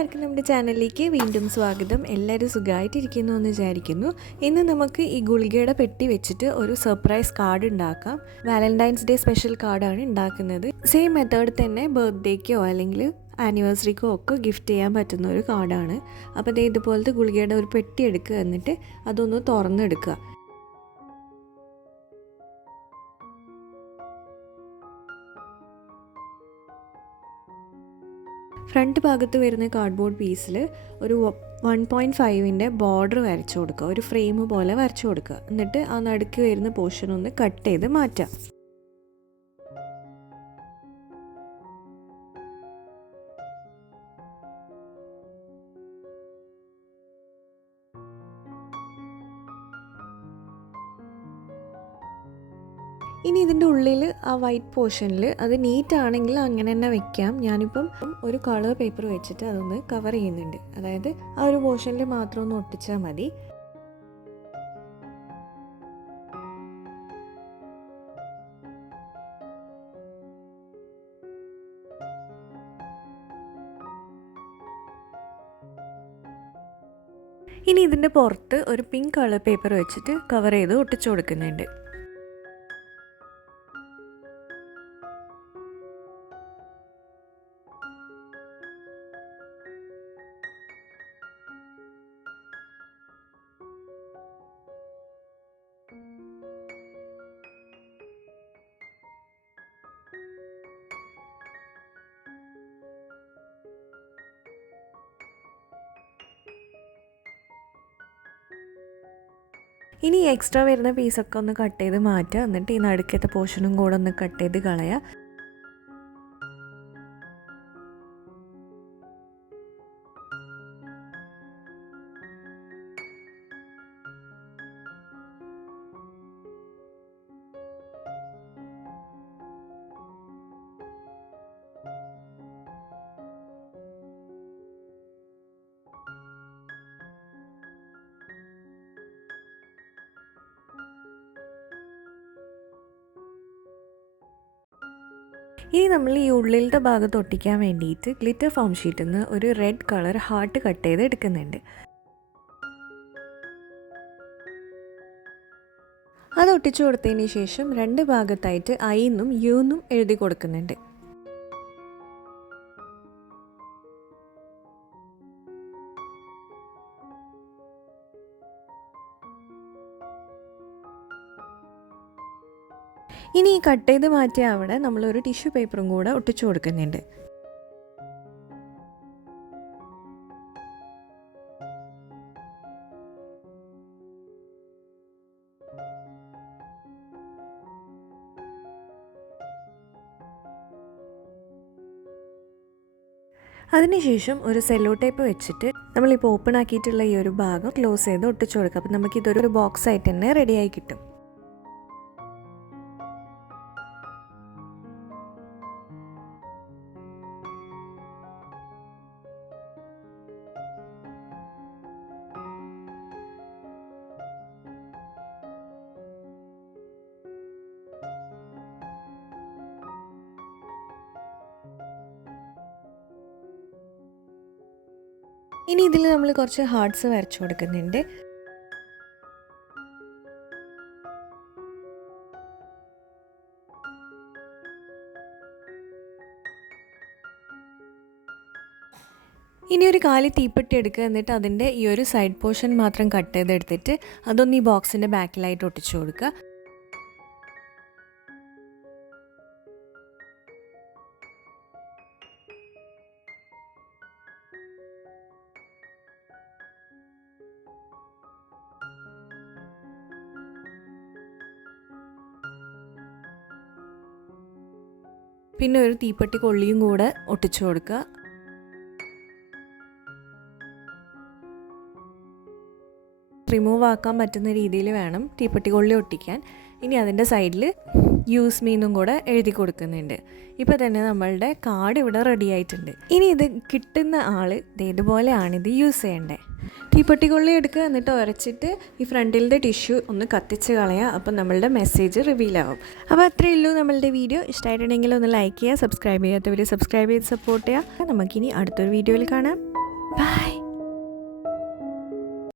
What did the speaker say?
എല്ലാവർക്കും നമ്മുടെ ചാനലിലേക്ക് വീണ്ടും സ്വാഗതം. എല്ലാവരും സുഖമായിട്ടിരിക്കുന്നു എന്ന് വിചാരിക്കുന്നു. ഇന്ന് നമുക്ക് ഈ ഗുളികയുടെ പെട്ടി വെച്ചിട്ട് ഒരു സർപ്രൈസ് കാർഡ് ഉണ്ടാക്കാം. വാലന്റൈൻസ് ഡേ സ്പെഷ്യൽ കാർഡാണ് ഉണ്ടാക്കുന്നത്. സെയിം മെത്തേഡ് തന്നെ ബർത്ത്ഡേക്കോ അല്ലെങ്കിൽ ആനിവേഴ്സറിക്കോ ഒക്കെ ഗിഫ്റ്റ് ചെയ്യാൻ പറ്റുന്ന ഒരു കാർഡാണ്. അപ്പോൾ ഇതുപോലത്തെ ഗുളികയുടെ ഒരു പെട്ടി എടുക്കുക, എന്നിട്ട് അതൊന്ന് തുറന്നെടുക്കുക. ഫ്രണ്ട് ഭാഗത്ത് വരുന്ന കാർഡ്ബോർഡ് പീസിൽ ഒരു 1.5 ബോർഡർ വരച്ചു കൊടുക്കുക, ഒരു ഫ്രെയിം പോലെ വരച്ചു കൊടുക്കുക. എന്നിട്ട് ആ നടുക്ക് വരുന്ന പോർഷൻ ഒന്ന് കട്ട് ചെയ്ത് മാറ്റാം. ഇനി ഇതിൻ്റെ ഉള്ളിൽ ആ വൈറ്റ് പോർഷനിൽ അത് നീറ്റാണെങ്കിൽ അങ്ങനെ തന്നെ വെക്കാം. ഞാനിപ്പം ഒരു കളർ പേപ്പർ വെച്ചിട്ട് അതൊന്ന് കവർ ചെയ്യുന്നുണ്ട്. അതായത് ആ ഒരു പോർഷനിൽ മാത്രം ഒന്ന് ഒട്ടിച്ചാൽ മതി. ഇനി ഇതിൻ്റെ പുറത്ത് ഒരു പിങ്ക് കളർ പേപ്പർ വെച്ചിട്ട് കവർ ചെയ്ത് ഒട്ടിച്ചു കൊടുക്കുന്നുണ്ട്. ഇനി എക്സ്ട്രാ വരുന്ന പീസൊക്കെ ഒന്ന് കട്ട് ചെയ്ത് മാറ്റുക. എന്നിട്ട് ഈ നടുക്കത്തെ പോർഷനും കൂടെ ഒന്ന് കട്ട് ചെയ്ത് കളയുക. ഇനി നമ്മൾ ഈ ഉള്ളിലത്തെ ഭാഗത്ത് ഒട്ടിക്കാൻ വേണ്ടിയിട്ട് ഗ്ലിറ്റർ ഫോം ഷീറ്റിൽ നിന്ന് ഒരു റെഡ് കളർ ഹാർട്ട് കട്ട് ചെയ്ത് എടുക്കുന്നുണ്ട്. അത് ഒട്ടിച്ചു കൊടുത്തതിന് ശേഷം രണ്ട് ഭാഗത്തായിട്ട് ഐ എന്നും യു എന്നും എഴുതി കൊടുക്കുന്നുണ്ട്. ഇനി ഈ കട്ട് ചെയ്ത് മാറ്റിയ അവിടെ നമ്മളൊരു ടിഷ്യൂ പേപ്പറും കൂടെ ഒട്ടിച്ചു കൊടുക്കുന്നുണ്ട്. അതിനുശേഷം ഒരു സെല്ലോ ടേപ്പ് വെച്ചിട്ട് നമ്മളിപ്പോൾ ഓപ്പൺ ആക്കിയിട്ടുള്ള ഈ ഒരു ഭാഗം ക്ലോസ് ചെയ്ത് ഒട്ടിച്ചു കൊടുക്കുക. അപ്പം നമുക്കിതൊരു ബോക്സ് ആയിട്ട് തന്നെ റെഡിയായി കിട്ടും. ഇനി ഇതിൽ നമ്മൾ കുറച്ച് ഹാർട്ട്സ് വരച്ചു കൊടുക്കുന്നുണ്ട്. ഇനി ഒരു കാലി തീപ്പെട്ടി എടുക്കുക. എന്നിട്ട് അതിൻ്റെ ഈ ഒരു സൈഡ് പോർഷൻ മാത്രം കട്ട് ചെയ്തെടുത്തിട്ട് അതൊന്ന് ഈ ബോക്സിൻ്റെ ബാക്കിലായിട്ട് ഒട്ടിച്ചു കൊടുക്കുക. പിന്നെ ഒരു തീപ്പെട്ടി കൊള്ളിയും കൂടെ ഒട്ടിച്ചു കൊടുക്കുക. റിമൂവ് ആക്കാൻ പറ്റുന്ന രീതിയിൽ വേണം തീപ്പെട്ടി കൊള്ളി ഒട്ടിക്കാൻ. ഇനി അതിൻ്റെ സൈഡിൽ യൂസ് മീന്നും കൂടെ എഴുതി കൊടുക്കുന്നുണ്ട്. ഇപ്പോൾ തന്നെ നമ്മളുടെ കാർഡ് ഇവിടെ റെഡി ആയിട്ടുണ്ട്. ഇനി ഇത് കിട്ടുന്ന ആൾ ഇതുപോലെയാണ് ഇത് യൂസ് ചെയ്യേണ്ടത്. തീപ്പെട്ടി കൊള്ളി എടുക്കുക, എന്നിട്ട് ഉരച്ചിട്ട് ഈ ഫ്രണ്ടിലത്തെ ടിഷ്യൂ ഒന്ന് കത്തിച്ച് കളയുക. അപ്പം നമ്മളുടെ മെസ്സേജ് റിവീലാവും. അപ്പോൾ അത്രയേ ഉള്ളൂ നമ്മളുടെ വീഡിയോ. ഇഷ്ടമായിട്ടുണ്ടെങ്കിൽ ഒന്ന് ലൈക്ക് ചെയ്യുക, സബ്സ്ക്രൈബ് ചെയ്യാത്തവർ സബ്സ്ക്രൈബ് ചെയ്ത് സപ്പോർട്ട് ചെയ്യുക. നമുക്കിനി അടുത്തൊരു വീഡിയോയിൽ കാണാം. ബൈ.